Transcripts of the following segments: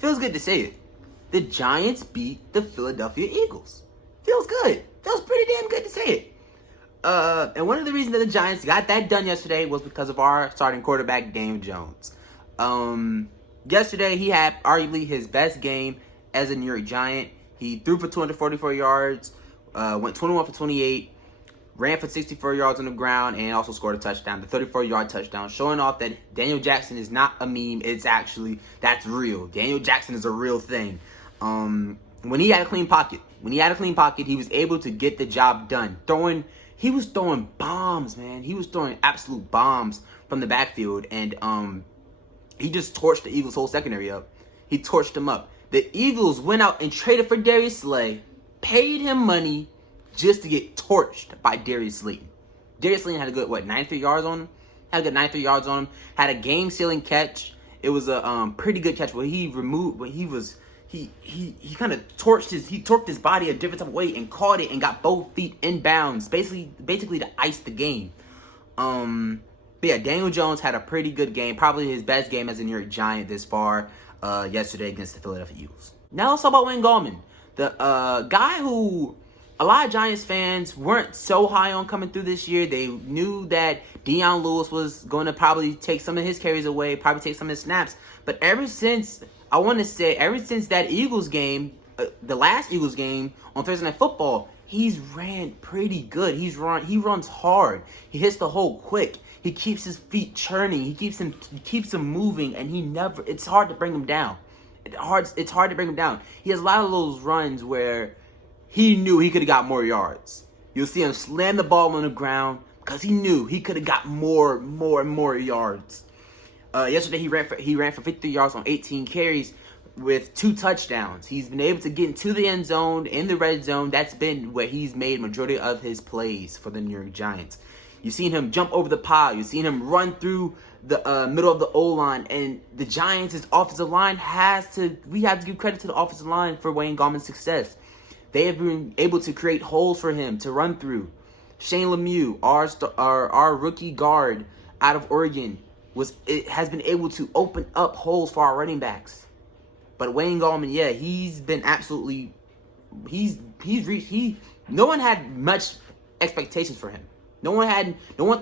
Feels good to say it. The Giants beat the Philadelphia Eagles. Feels good. Feels pretty damn good to say it. And one of the reasons that the Giants got that done yesterday was because of our starting quarterback, Daniel Jones. Yesterday, he had arguably his best game as a New York Giant. He threw for 244 yards, went 21 for 28, ran for 64 yards on the ground, and also scored a touchdown, the 34-yard touchdown, showing off that Daniel Jackson is not a meme. It's actually, that's real. Daniel Jackson is a real thing. When he had a clean pocket, he was able to get the job done. He was throwing bombs, man. He was throwing absolute bombs from the backfield, and he just torched the Eagles' whole secondary up. He torched them up. The Eagles went out and traded for Darius Slay, paid him money just to get torched by Darius Slayton. Darius Slayton had a good, 93 yards on him? Had a good 93 yards on him. Had a game-sealing catch. It was a pretty good catch where he kind of torqued his body a different type of way and caught it and got both feet inbounds, basically to ice the game. But yeah, Daniel Jones had a pretty good game, probably his best game as a New York Giant this far yesterday against the Philadelphia Eagles. Now let's talk about Wayne Gallman, the guy who a lot of Giants fans weren't so high on coming through this year. They knew that Deion Lewis was going to probably take some of his carries away, probably take some of his snaps. But ever since that Eagles game, the last Eagles game on Thursday Night Football, he's ran pretty good. He runs hard. He hits the hole quick. He keeps his feet churning. He keeps him moving, and it's hard to bring him down. It's hard to bring him down. He has a lot of those runs where he knew he could have got more yards. You'll see him slam the ball on the ground because he knew he could have got more yards. Yesterday he ran for 53 yards on 18 carries with 2 touchdowns. He's been able to get into the end zone, in the red zone. That's been where he's made majority of his plays for the New York Giants. You've seen him jump over the pile. You've seen him run through the middle of the O-line. And the Giants' offensive line we have to give credit to the offensive line for Wayne Gallman's success. They have been able to create holes for him to run through. Shane Lemieux, our rookie guard out of Oregon, has been able to open up holes for our running backs. But Wayne Gallman, yeah, he's been absolutely, no one had much expectations for him. No one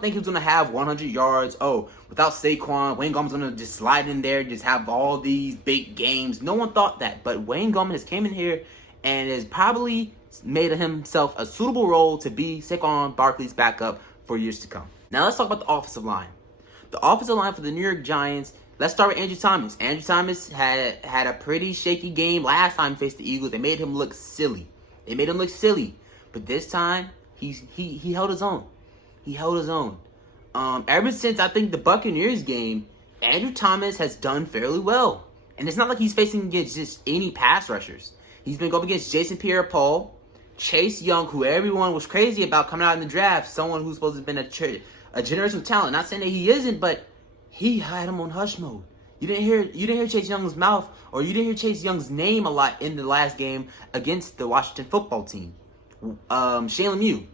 think he was going to have 100 yards. Oh, without Saquon, Wayne Gallman's going to just slide in there, just have all these big games. No one thought that. But Wayne Gallman has came in here and has probably made himself a suitable role to be Saquon Barkley's backup for years to come. Now let's talk about the offensive line. The offensive line for the New York Giants, let's start with Andrew Thomas. Andrew Thomas had a pretty shaky game last time he faced the Eagles. They made him look silly. But this time, he held his own. Ever since, I think, the Buccaneers game, Andrew Thomas has done fairly well. And it's not like he's facing against just any pass rushers. He's been going against Jason Pierre-Paul, Chase Young, who everyone was crazy about coming out in the draft, someone who's supposed to have been a generational talent. Not saying that he isn't, but he had him on hush mode. You didn't hear Chase Young's mouth, or you didn't hear Chase Young's name a lot in the last game against the Washington football team. Shane Lemieux,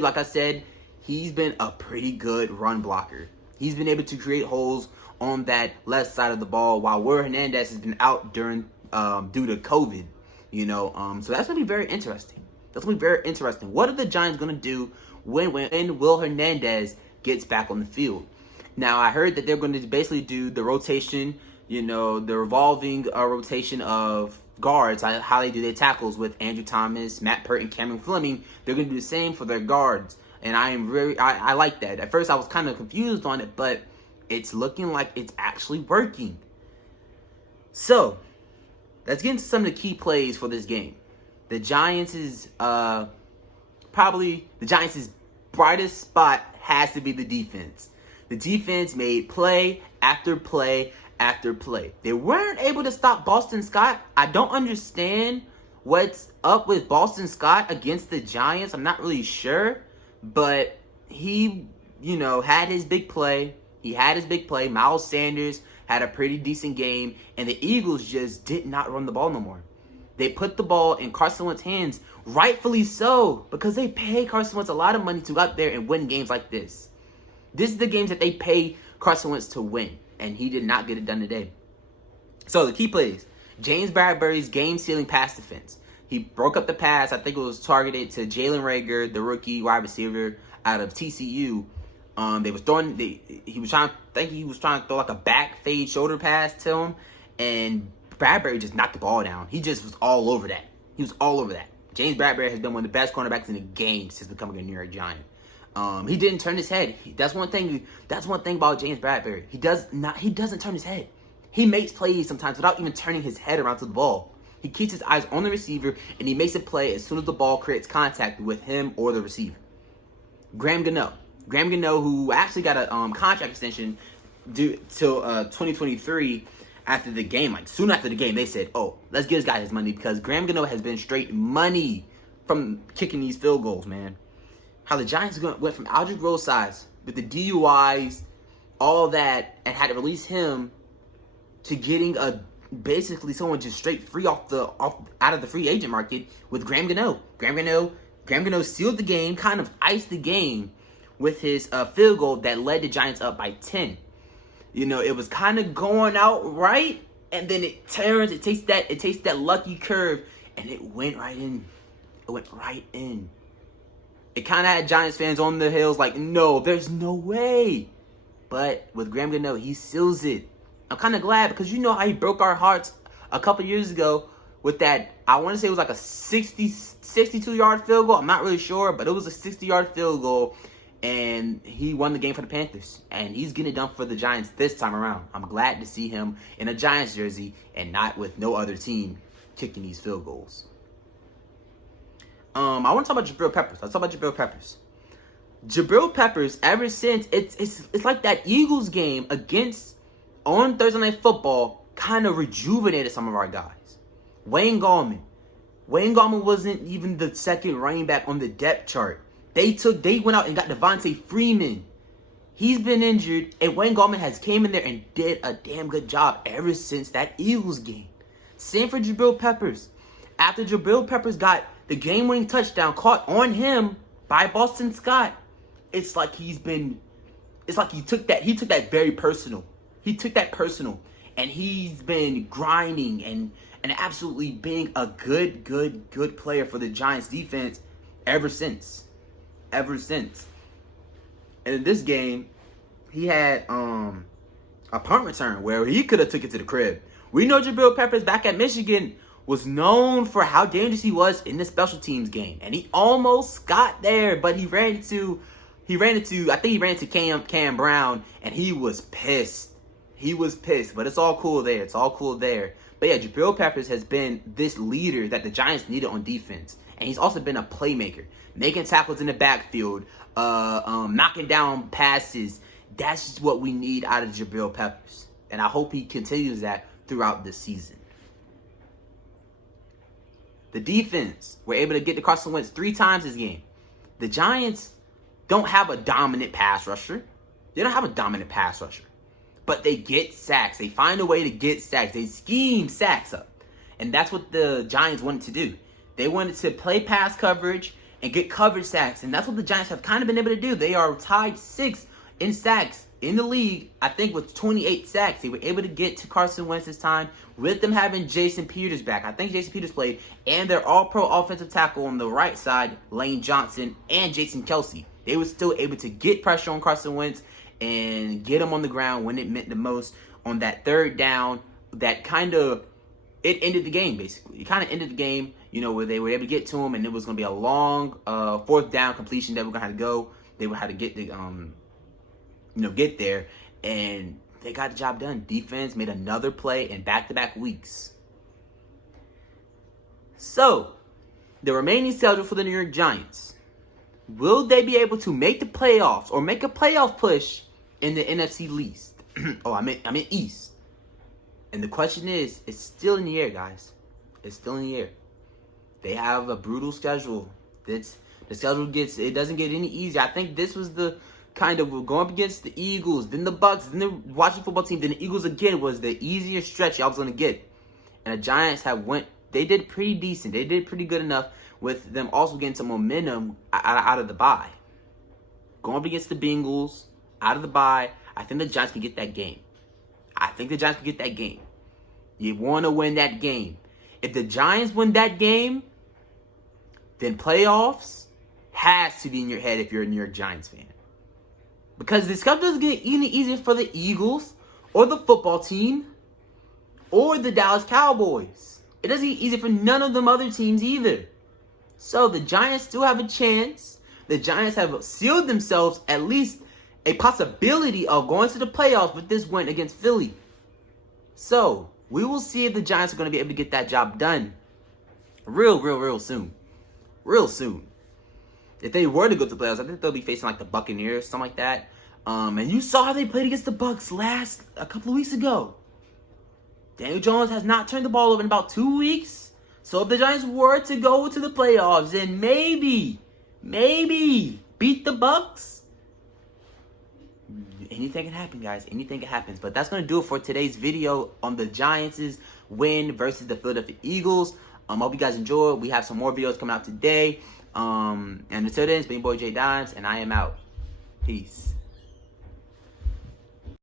like I said, he's been a pretty good run blocker. He's been able to create holes on that left side of the ball, while Will Hernandez has been out due to COVID. So that's gonna be very interesting. What are the Giants gonna do when Will Hernandez gets back on the field? Now, I heard that they're going to basically do the rotation, the revolving rotation of guards, how they do their tackles with Andrew Thomas, Matt Pert, and Cameron Fleming. They're going to do the same for their guards. And I like that. At first, I was kind of confused on it, but it's looking like it's actually working. So, let's get into some of the key plays for this game. The Giants' brightest spot has to be the defense. The defense made play after play after play. They weren't able to stop Boston Scott. I don't understand what's up with Boston Scott against the Giants. I'm not really sure, but he, had his big play. Miles Sanders had a pretty decent game, and the Eagles just did not run the ball no more. They put the ball in Carson Wentz's hands, rightfully so, because they pay Carson Wentz a lot of money to go out there and win games like this. This is the games that they pay Carson Wentz to win, and he did not get it done today. So the key plays. James Bradbury's game-sealing pass defense. He broke up the pass. I think it was targeted to Jalen Reagor, the rookie wide receiver out of TCU. They was throwing. He was trying to throw like a back fade shoulder pass to him, and Bradbury just knocked the ball down. He just was all over that. He was all over that. James Bradbury has been one of the best cornerbacks in the game since becoming a New York Giant. He didn't turn his head. That's one thing about James Bradbury. He doesn't turn his head. He makes plays sometimes without even turning his head around to the ball. He keeps his eyes on the receiver, and he makes a play as soon as the ball creates contact with him or the receiver. Graham Gano, who actually got a contract extension due till 2023 after the game. Like, soon after the game, they said, oh, let's give this guy his money, because Graham Gano has been straight money from kicking these field goals, man. How the Giants went from Aldridge Rosas with the DUIs, all that, and had to release him to getting basically someone just straight free out of the free agent market with Graham Gano. Graham Gano sealed the game, kind of iced the game with his field goal that led the Giants up by 10. You know, it was kind of going out right, and then it turns. It takes that lucky curve, and it went right in. It went right in. It kind of had Giants fans on the hills like, no, there's no way. But with Graham Gano, he seals it. I'm kind of glad, because you know how he broke our hearts a couple years ago with that, I want to say it was like a 62-yard field goal. I'm not really sure, but it was a 60-yard field goal, and he won the game for the Panthers. And he's getting it done for the Giants this time around. I'm glad to see him in a Giants jersey and not with no other team kicking these field goals. I want to talk about Jabril Peppers. Jabril Peppers, ever since, it's like that Eagles game on Thursday Night Football kind of rejuvenated some of our guys. Wayne Gallman wasn't even the second running back on the depth chart. They went out and got Devontae Freeman. He's been injured, and Wayne Gallman has came in there and did a damn good job ever since that Eagles game. Same for Jabril Peppers. After Jabril Peppers got the game-winning touchdown caught on him by Boston Scott, it's like he took that very personal. He took that personal, and he's been grinding and absolutely being a good player for the Giants defense ever since. And in this game, he had a punt return where he could have took it to the crib. We know Jabril Peppers back at Michigan was known for how dangerous he was in the special teams game, and he almost got there, but he ran into Cam Brown, and he was pissed. But it's all cool there. But yeah, Jabril Peppers has been this leader that the Giants needed on defense. And he's also been a playmaker. Making tackles in the backfield, knocking down passes. That's just what we need out of Jabril Peppers. And I hope he continues that throughout the season. The defense were able to get to Carson Wentz 3 times this game. The Giants don't have a dominant pass rusher. But they get sacks. They find a way to get sacks. They scheme sacks up. And that's what the Giants wanted to do. They wanted to play pass coverage and get coverage sacks. And that's what the Giants have kind of been able to do. They are tied 6th in sacks in the league, I think, with 28 sacks. They were able to get to Carson Wentz this time with them having Jason Peters back. I think Jason Peters played. And their all-pro offensive tackle on the right side, Lane Johnson, and Jason Kelsey. They were still able to get pressure on Carson Wentz and get him on the ground when it meant the most on that third down. That it ended the game, basically. It kind of ended the game, where they were able to get to him, and it was going to be a long 4th down completion that we're going to have to go. They would have to get get there, and they got the job done. Defense made another play in back-to-back weeks. So, the remaining schedule for the New York Giants. Will they be able to make the playoffs or make a playoff push in the NFC East? East. And the question is, it's still in the air, guys. It's still in the air. They have a brutal schedule. The schedule doesn't get any easier. I think this was the kind of going up against the Eagles, then the Bucks, then the Washington football team, then the Eagles again was the easier stretch y'all was going to get. And the Giants they did pretty decent. They did pretty good enough with them also getting some momentum out of the bye. Going up against the Bengals, out of the bye, I think the Giants can get that game. You want to win that game. If the Giants win that game, then playoffs has to be in your head if you're a New York Giants fan. Because the schedule doesn't get any easier for the Eagles or the football team or the Dallas Cowboys. It doesn't get easier for none of them other teams either. So the Giants still have a chance. The Giants have sealed themselves at least a possibility of going to the playoffs with this win against Philly. So we will see if the Giants are going to be able to get that job done real soon. Real soon. If they were to go to the playoffs, I think they'll be facing like the Buccaneers, something like that. And you saw how they played against the Bucs a couple of weeks ago. Daniel Jones has not turned the ball over in about 2 weeks. So if the Giants were to go to the playoffs, then maybe beat the Bucs. Anything can happen, guys. Anything can happen. But that's going to do it for today's video on the Giants' win versus the Philadelphia Eagles. I hope you guys enjoyed. We have some more videos coming out today. And until then, it's been your boy J Dimes, and I am out. Peace.